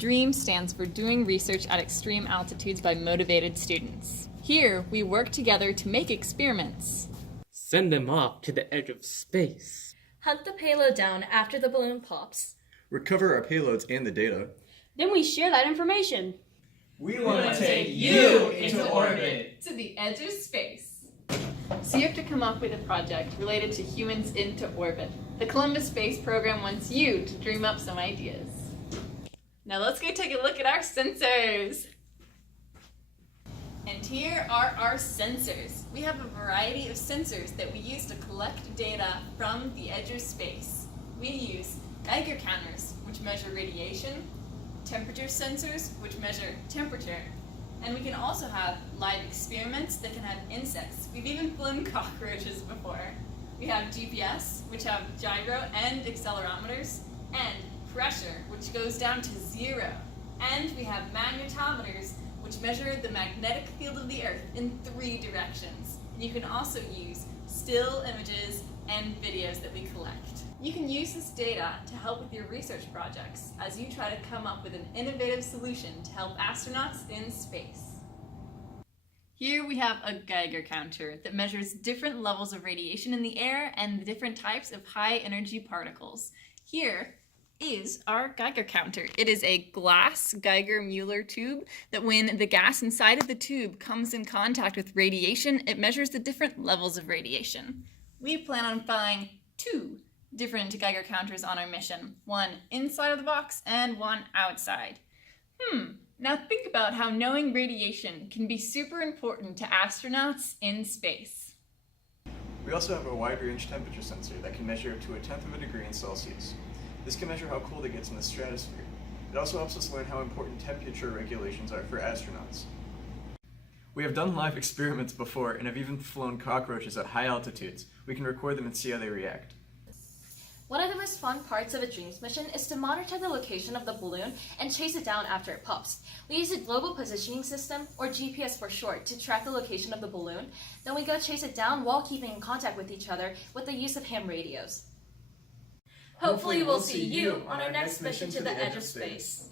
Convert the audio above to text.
DREAM stands for Doing Research at Extreme Altitudes by Motivated Students. Here, we work together to make experiments. Send them off to the edge of space. Hunt the payload down after the balloon pops. Recover our payloads and the data. Then we share that information. We want to take you into orbit. To the edge of space. So you have to come up with a project related to humans into orbit. The Columbus Space Program wants you to dream up some ideas. Now let's go take a look at our sensors. And here are our sensors. We have a variety of sensors that we use to collect data from the edge of space. We use Geiger counters, which measure radiation, temperature sensors, which measure temperature, and we can also have live experiments that can have insects. We've even flown cockroaches before. We have GPS, which have gyro and accelerometers, and pressure, which goes down to 0. And we have magnetometers, which measure the magnetic field of the Earth in 3 directions. And you can also use still images and videos that we collect. You can use this data to help with your research projects as you try to come up with an innovative solution to help astronauts in space. Here we have a Geiger counter that measures different levels of radiation in the air and the different types of high energy particles. Here is our Geiger counter. It is a glass Geiger-Müller tube that when the gas inside of the tube comes in contact with radiation, it measures the different levels of radiation. We plan on flying 2 different Geiger counters on our mission, one inside of the box and one outside. Now think about how knowing radiation can be super important to astronauts in space. We also have a wide-range temperature sensor that can measure up to 1/10 of a degree in Celsius. This can measure how cold it gets in the stratosphere. It also helps us learn how important temperature regulations are for astronauts. We have done live experiments before and have even flown cockroaches at high altitudes. We can record them and see how they react. One of the most fun parts of a DREAMS mission is to monitor the location of the balloon and chase it down after it pops. We use a global positioning system, or GPS for short, to track the location of the balloon. Then we go chase it down while keeping in contact with each other with the use of ham radios. Hopefully we'll see you on our next mission to the edge of space.